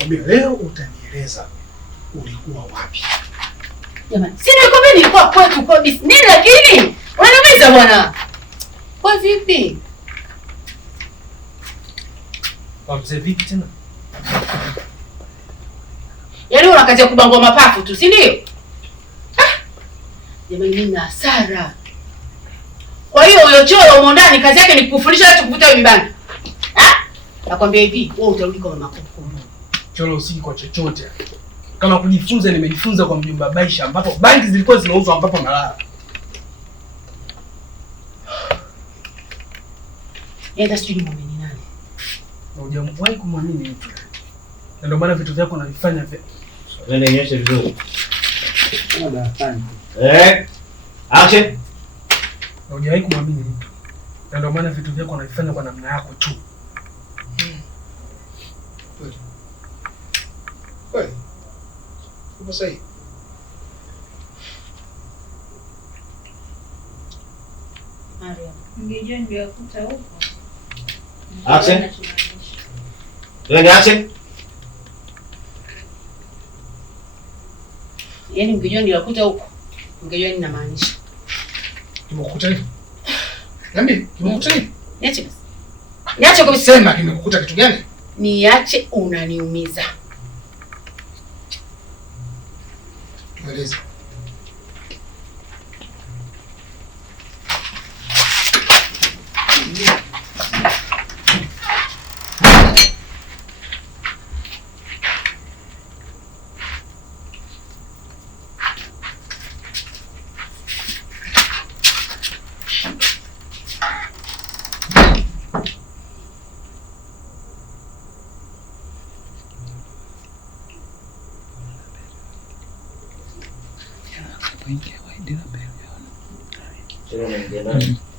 Nakwambia leo utanieleza ulikuwa wapi. Jamani, si nikwambia nilikuwa kwetu kwa bis. Nini lakini? Unaniumiza bwana. Kwa vipi? Kwa mzee vipi tena? Yaani una kazi ya kubangua mapafu tu, si ndio? Jamani mimi na hasara. Kwa hiyo huyo cholo humo ndani kazi yake ni kukufundisha watu kuvuta mibani. Nakwambia hivi, wewe utarudi kwa mama yako. Cholo usiji kwa chochote. Kama kujifunza nimejifunza kwa mjomba Baisha ambapo bangi zilikuwa zinauzwa ambapo nalala. Enda sijui muamini nani. Na hujamwahi kumwamini mtu. Na ndio maana vitu vyako unavifanya vya. Wewe nyesha vizuri. Ndio afanye. Action. Na hujawahi kumwamini mtu. Na ndio maana vitu vyako unavifanya kwa namna yako tu. Kweli. Upo sahihi. Maria, Ungejua niliwakuta huko. Action. Wewe action. yaani mngejua niliwakuta huko. Mngejua nini namaanisha. Kimekukuta nini? Niambie, kimekukuta nini? Niache basi. Niache kwa Sema kimekukuta kitu gani? Niache, unaniumiza. Mweleze. Sino naingia ndani.